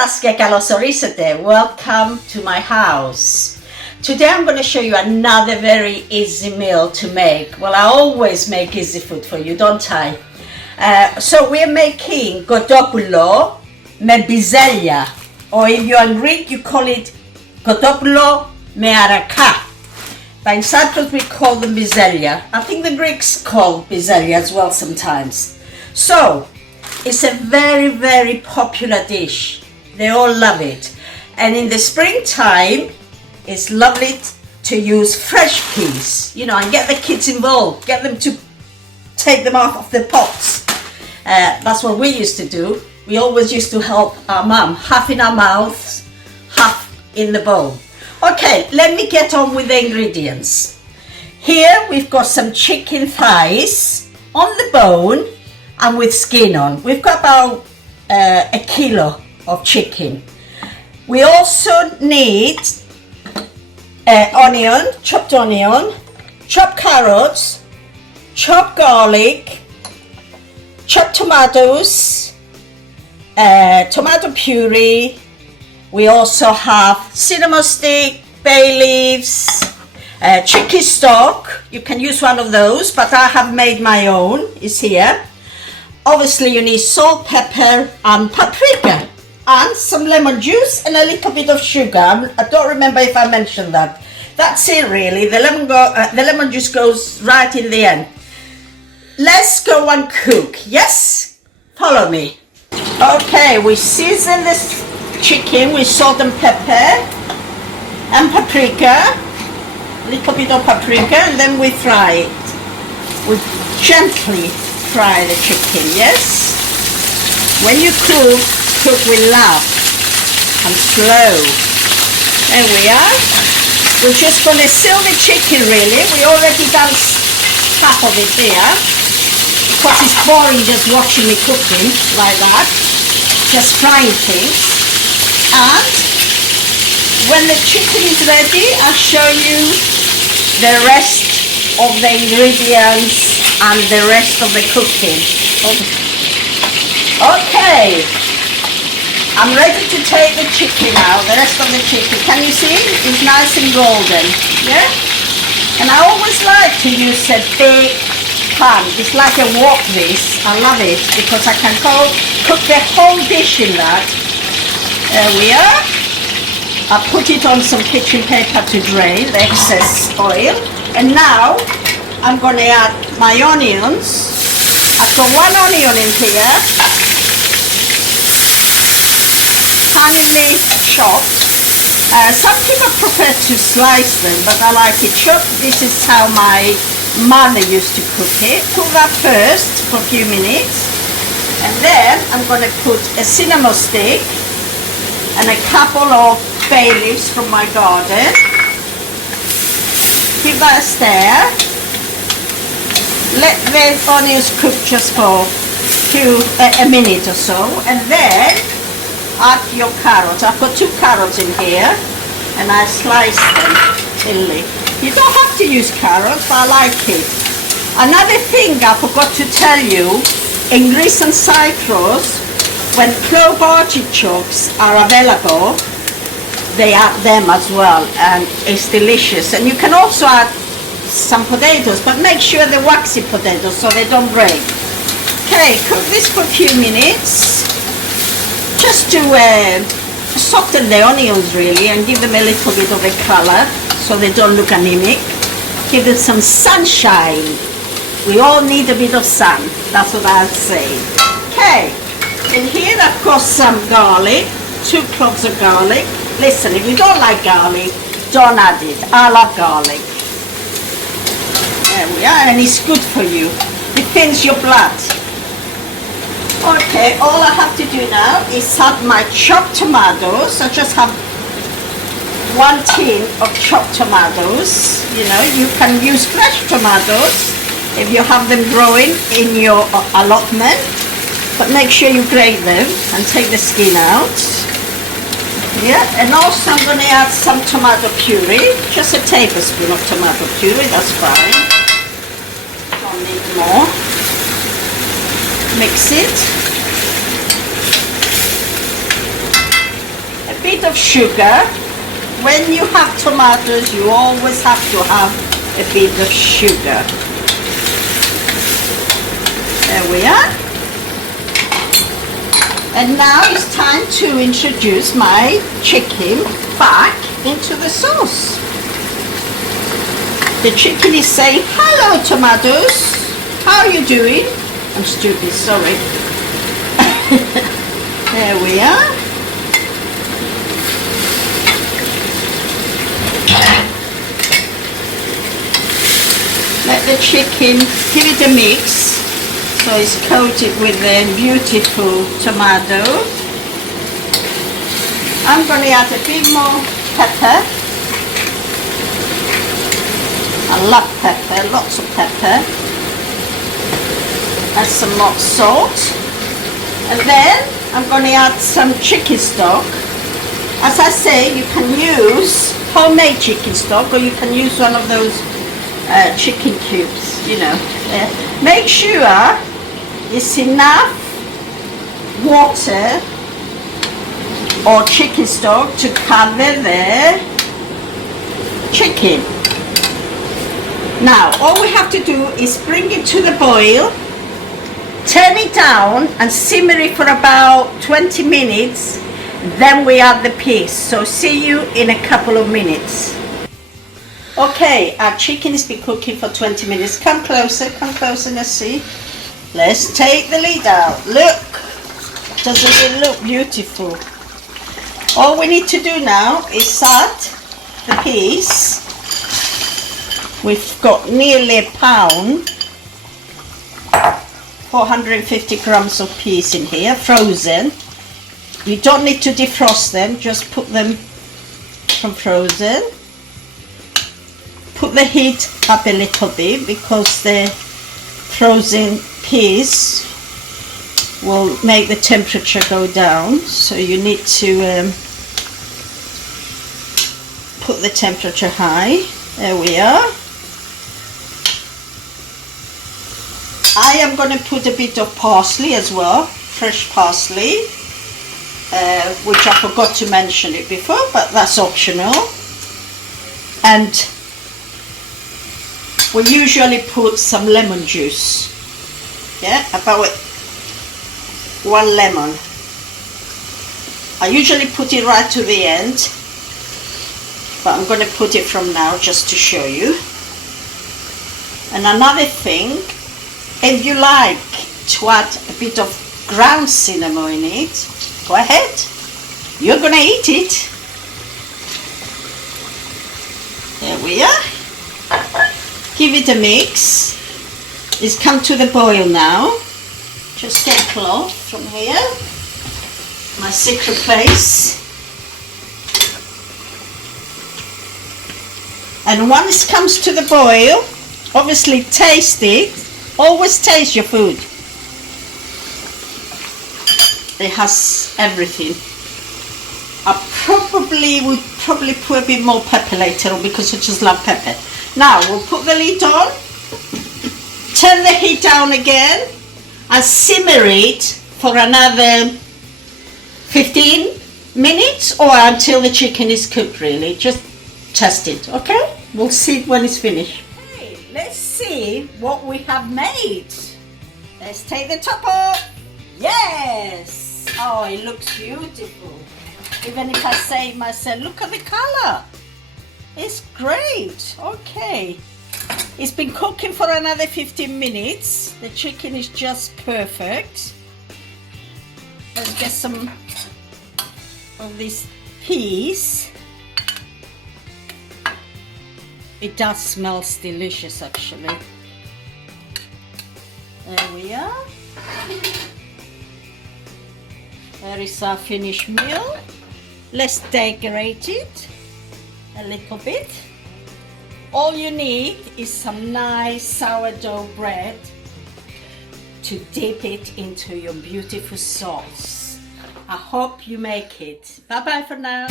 Saskia Calosorisate. Welcome to my house. Today I'm going to show you another very easy meal to make. Well, I always make easy food for you, don't I? So we're making KOTOPOULO me PIZELIA, or if you're in Greek you call it KOTOPOULO me ARAKA. But in Cypriots we call them PIZELIA. I think the Greeks call PIZELIA as well sometimes. So it's a very, very popular dish. They all love it. And in the springtime, it's lovely to use fresh peas, you know, and get the kids involved, get them to take them off of the pots. That's what we used to do. We always used to help our mum, half in our mouths, half in the bowl. Okay, let me get on with the ingredients. Here we've got some chicken thighs on the bone and with skin on. We've got about a kilo of chicken. We also need onion, chopped carrots, chopped garlic, chopped tomatoes, tomato puree. We also have cinnamon stick, bay leaves, chicken stock. You can use one of those, but I have made my own. It's here. Obviously you need salt, pepper and paprika and some lemon juice and a little bit of sugar. I don't remember if I mentioned that. That's it really. The lemon juice goes right in the end. Let's go and cook. Yes? Follow me. Okay, we season this chicken with salt and pepper and paprika. A little bit of paprika, and then we fry it. We gently fry the chicken, yes? When you cook with love and slow. There we are. We're just going to seal the chicken really. We already done half of it there. Because it's boring just watching me cooking like that. Just frying things. And when the chicken is ready, I'll show you the rest of the ingredients and the rest of the cooking. Okay, I'm ready to take the chicken out, the rest of the chicken. Can you see? It's nice and golden, yeah? And I always like to use a big pan. It's like a wok this. I love it because I can cook the whole dish in that. There we are. I put it on some kitchen paper to drain the excess oil. And now I'm going to add my onions. I've got one onion in here, finely chopped. Some people prefer to slice them, but I like it chopped. This is how my mother used to cook it. Cook that first for a few minutes, and then I'm going to put a cinnamon stick and a couple of bay leaves from my garden. Give that a stir. Let the onions cook just for a minute or so, and then add your carrots. I've got 2 carrots in here and I slice them thinly. You don't have to use carrots, but I like it. Another thing I forgot to tell you, in Greece and Cyprus, when clove artichokes are available, they add them as well, and it's delicious. And you can also add some potatoes, but make sure they're waxy potatoes so they don't break. Okay, cook this for a few minutes just to soften the onions really and give them a little bit of a color so they don't look anemic. Give them some sunshine. We all need a bit of sun, that's what I'd say. Okay, and here I've got some garlic, 2 cloves of garlic. Listen, if you don't like garlic, don't add it. I love garlic. There we are, and it's good for you. It thins your blood. Okay, all I have to do now is add my chopped tomatoes. I just have 1 tin of chopped tomatoes. You know, you can use fresh tomatoes if you have them growing in your allotment, but make sure you grate them and take the skin out. Yeah, and also I'm going to add some tomato puree, just a tablespoon of tomato puree, that's fine. Don't need more. Mix it. bit of sugar. When you have tomatoes, you always have to have a bit of sugar. There we are. And now it's time to introduce my chicken back into the sauce. The chicken is saying, hello tomatoes, how are you doing? I'm stupid, sorry. There we are. Let the chicken, give it a mix. So it's coated with a beautiful tomato. I'm going to add a bit more pepper. I love pepper, lots of pepper. Add some more salt. And then I'm going to add some chicken stock. As I say, you can use homemade chicken stock or you can use one of those chicken cubes, you know. Make sure it's enough water or chicken stock to cover the chicken. Now all we have to do is bring it to the boil, turn it down and simmer it for about 20 minutes, then we add the peas. So see you in a couple of minutes. Okay, our chicken has been cooking for 20 minutes. Come closer, let's see. Let's take the lid out. Look, doesn't it look beautiful? All we need to do now is add the peas. We've got nearly a pound, 450 grams of peas in here, frozen. You don't need to defrost them, just put them from frozen. Put the heat up a little bit because the frozen peas will make the temperature go down, so you need to put the temperature high. There we are. I am going to put a bit of parsley as well, fresh parsley, which I forgot to mention it before, but that's optional. And we usually put some lemon juice, yeah, about 1 lemon. I usually put it right to the end, but I'm going to put it from now just to show you. And another thing, if you like to add a bit of ground cinnamon in it, go ahead, you're going to eat it. There we are. Give it a mix. It's come to the boil now. Just get a cloth from here, my secret place. And once it comes to the boil, obviously taste it. Always taste your food. It has everything. I would probably put a bit more pepper later on because I just love pepper. Now we'll put the lid on, turn the heat down again and simmer it for another 15 minutes or until the chicken is cooked really. Just test it, okay? We'll see it when it's finished. Okay, let's see what we have made. Let's take the top off. Yes! Oh, it looks beautiful. Even if I say myself, look at the color. It's great. Okay. It's been cooking for another 15 minutes. The chicken is just perfect. Let's get some of these peas. It does smell delicious actually. There we are. There is our finished meal. Let's decorate it a little bit. All you need is some nice sourdough bread to dip it into your beautiful sauce. I hope you make it. Bye bye for now.